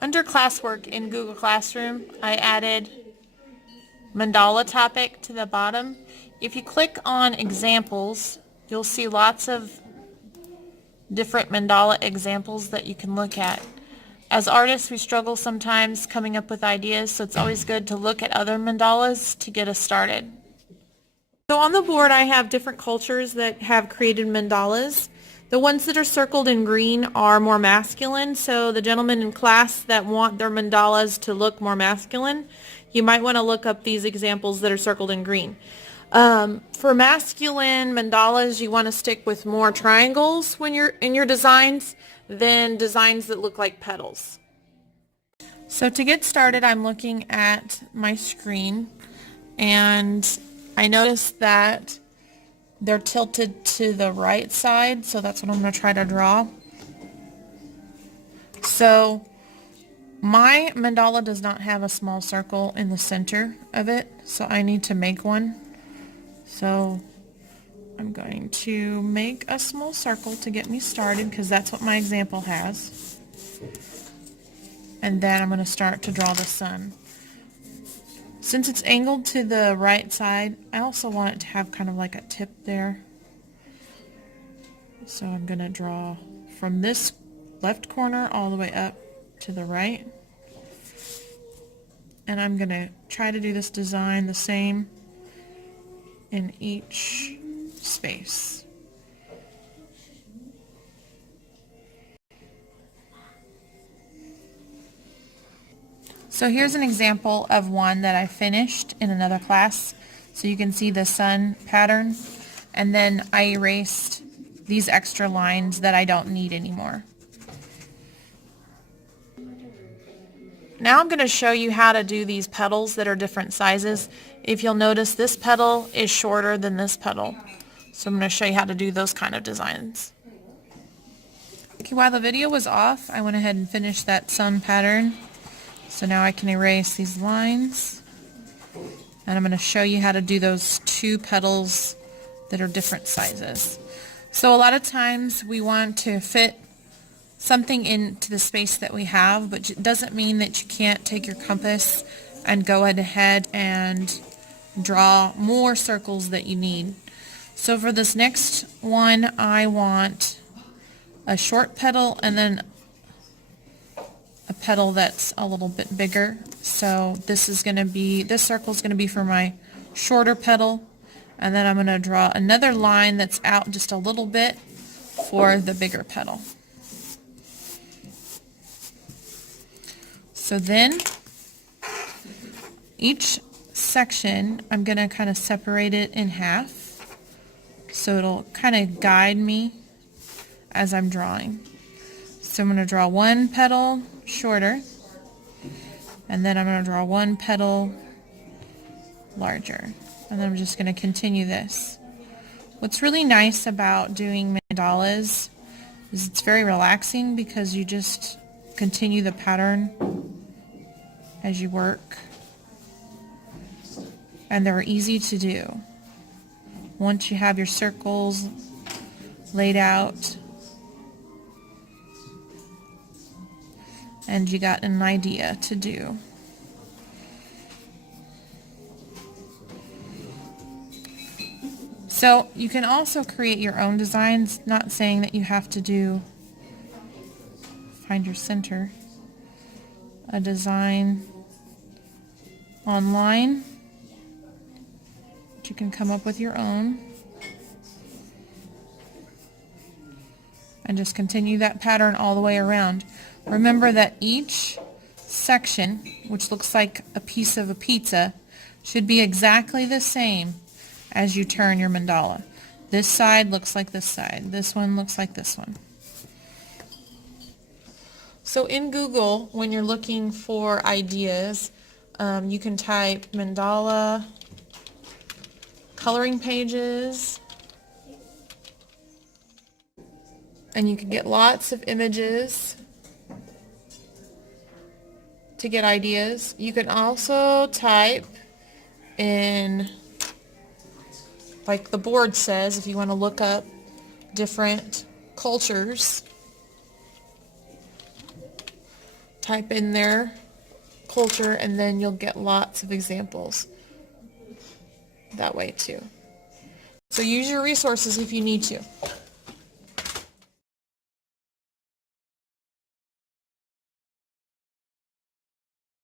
Under classwork in Google Classroom, I added Mandala topic to the bottom. If you click on examples, you'll see lots of different mandala examples that you can look at. As artists, we struggle sometimes coming up with ideas, so it's always good to look at other mandalas to get us started. So on the board I have different cultures that have created mandalas. The ones that are circled in green are more masculine, so the gentlemen in class that want their mandalas to look more masculine, you might want to look up these examples that are circled in green. For masculine mandalas, you want to stick with more triangles when you're in your designs than designs that look like petals. So to get started, I'm looking at my screen and I noticed that they're tilted to the right side, so that's what I'm going to try to draw. So my mandala does not have a small circle in the center of it, so I need to make one. So I'm going to make a small circle to get me started because that's what my example has. And then I'm going to start to draw the sun. Since it's angled to the right side, I also want it to have kind of like a tip there. So I'm going to draw from this left corner all the way up to the right. And I'm going to try to do this design the same in each space. So here's an example of one that I finished in another class. So you can see the sun pattern, and then I erased these extra lines that I don't need anymore. Now I'm going to show you how to do these petals that are different sizes. If you'll notice, this petal is shorter than this petal. So I'm going to show you how to do those kind of designs. Okay, while the video was off, I went ahead and finished that sun pattern. So now I can erase these lines. And I'm going to show you how to do those two petals that are different sizes. So a lot of times we want to fit something into the space that we have, but it doesn't mean that you can't take your compass and go ahead and draw more circles that you need. So for this next one, I want a short petal and then a petal that's a little bit bigger. So this circle is going to be for my shorter petal, and then I'm going to draw another line that's out just a little bit for the bigger petal. So then each section I'm going to kind of separate it in half so it'll kind of guide me as I'm drawing. So I'm going to draw one petal shorter, and then I'm going to draw one petal larger, and then I'm just going to continue this. What's really nice about doing mandalas is it's very relaxing because you just continue the pattern as you work, and they're easy to do. Once you have your circles laid out and you got an idea to do. So you can also create your own designs, not saying that you have to find your center, a design online, but you can come up with your own and just continue that pattern all the way around. Remember that each section, which looks like a piece of a pizza, should be exactly the same as you turn your mandala. This side looks like this side. This one looks like this one. So in Google, when you're looking for ideas, you can type mandala coloring pages, and you can get lots of images to get ideas. You can also type in, like the board says, if you want to look up different cultures, type in their culture, and then you'll get lots of examples that way too. So use your resources if you need to.